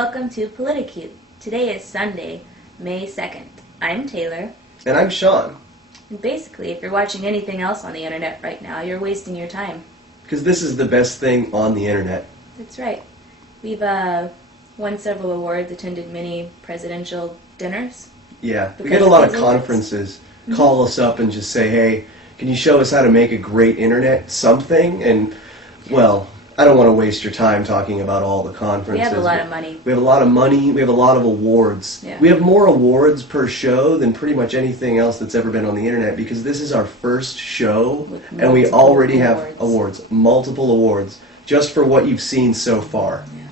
Welcome to PolitiCUTE. Today is Sunday, May 2nd. I'm Taylor. And I'm Shawn. And basically, if you're watching anything else on the internet right now, you're wasting your time. Because this is the best thing on the internet. That's right. We've won several awards, attended many presidential dinners. Yeah, we get a lot of conferences call us up and just say, hey, can you show us how to make a great internet something? And, well, I don't want to waste your time talking about all the conferences. We have a lot of money. We have a lot of money. We have a lot of awards. Yeah. We have more awards per show than pretty much anything else that's ever been on the internet because this is our first show and we already have awards, multiple awards, just for what you've seen so far. Yeah.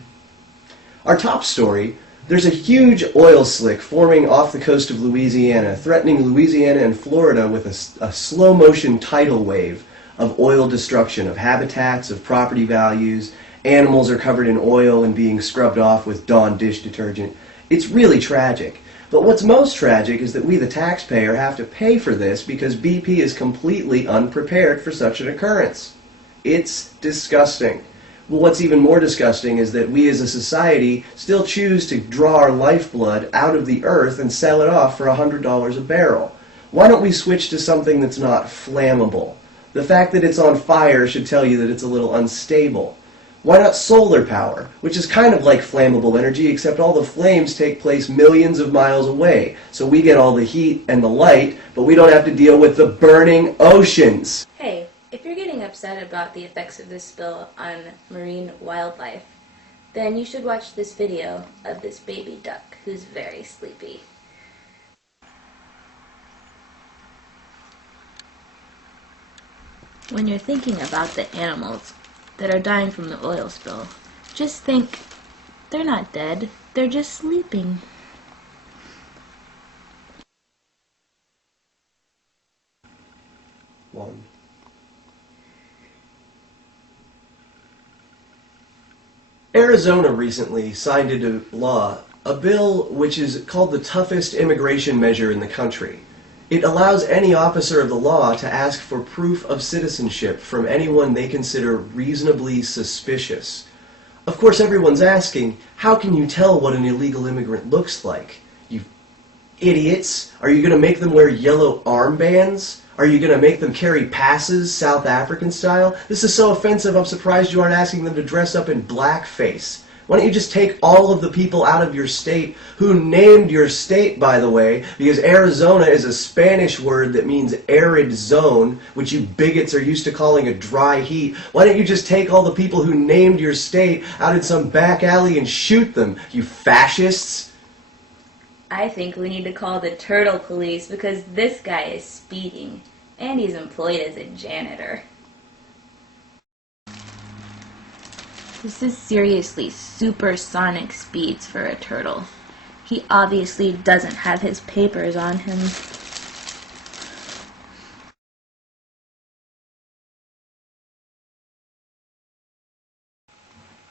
Our top story, there's a huge oil slick forming off the coast of Louisiana, threatening Louisiana and Florida with a slow-motion tidal wave of oil destruction, of habitats, of property values. Animals are covered in oil and being scrubbed off with Dawn dish detergent. It's really tragic. But what's most tragic is that we, the taxpayer, have to pay for this because BP is completely unprepared for such an occurrence. It's disgusting. Well, what's even more disgusting is that we as a society still choose to draw our lifeblood out of the earth and sell it off for $100 a barrel. Why don't we switch to something that's not flammable? The fact that it's on fire should tell you that it's a little unstable. Why not solar power, which is kind of like flammable energy, except all the flames take place millions of miles away. So we get all the heat and the light, but we don't have to deal with the burning oceans. Hey, if you're getting upset about the effects of this spill on marine wildlife, then you should watch this video of this baby duck who's very sleepy. When you're thinking about the animals that are dying from the oil spill, just think, they're not dead, they're just sleeping. One. Arizona recently signed into law a bill which is called the toughest immigration measure in the country. It allows any officer of the law to ask for proof of citizenship from anyone they consider reasonably suspicious. Of course, everyone's asking, how can you tell what an illegal immigrant looks like? You idiots! Are you going to make them wear yellow armbands? Are you going to make them carry passes, South African style? This is so offensive, I'm surprised you aren't asking them to dress up in blackface. Why don't you just take all of the people out of your state, who named your state, by the way, because Arizona is a Spanish word that means arid zone, which you bigots are used to calling a dry heat. Why don't you just take all the people who named your state out in some back alley and shoot them, you fascists? I think we need to call the turtle police because this guy is speeding, and he's employed as a janitor. This is seriously supersonic speeds for a turtle. He obviously doesn't have his papers on him.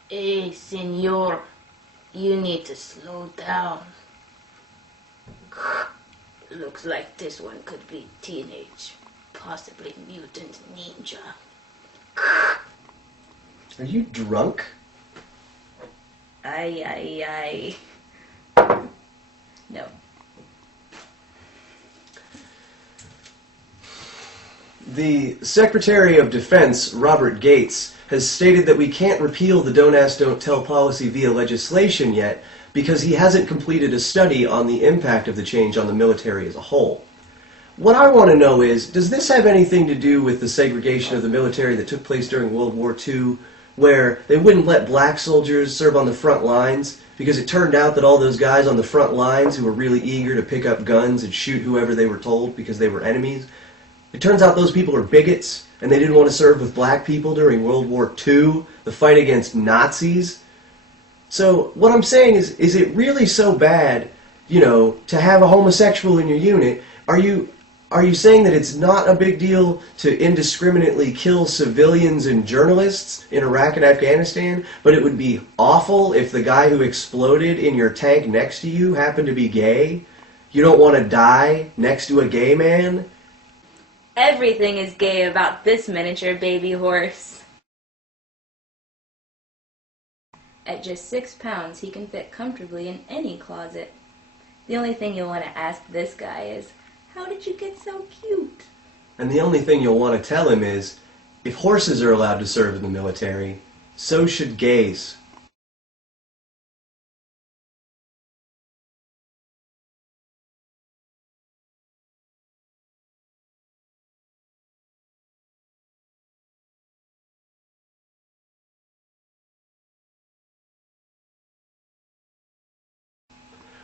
Hey, senor, you need to slow down. Looks like this one could be teenage, possibly mutant ninja. Are you drunk? Aye. No. The Secretary of Defense, Robert Gates, has stated that we can't repeal the Don't Ask, Don't Tell policy via legislation yet because he hasn't completed a study on the impact of the change on the military as a whole. What I want to know is, does this have anything to do with the segregation of the military that took place during World War II, where they wouldn't let black soldiers serve on the front lines because it turned out that all those guys on the front lines who were really eager to pick up guns and shoot whoever they were told because they were enemies, it turns out those people are bigots and they didn't want to serve with black people during World War II, the fight against Nazis? So what I'm saying is it really so bad, you know, to have a homosexual in your unit? Are you saying that it's not a big deal to indiscriminately kill civilians and journalists in Iraq and Afghanistan, but it would be awful if the guy who exploded in your tank next to you happened to be gay? You don't want to die next to a gay man? Everything is gay about this miniature baby horse. At just 6 pounds, he can fit comfortably in any closet. The only thing you'll want to ask this guy is, how did you get so cute? And the only thing you'll want to tell him is, if horses are allowed to serve in the military, so should gays.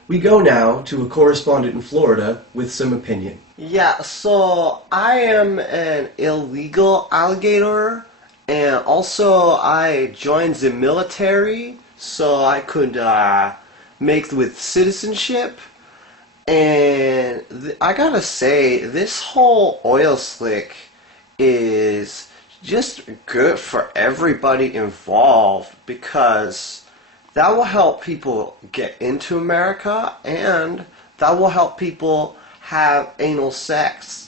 We go now to a correspondent in Florida with some opinion. Yeah, so I am an illegal alligator, and also I joined the military so I could make with citizenship. And I gotta say, this whole oil slick is just good for everybody involved because that will help people get into America and that will help people have anal sex.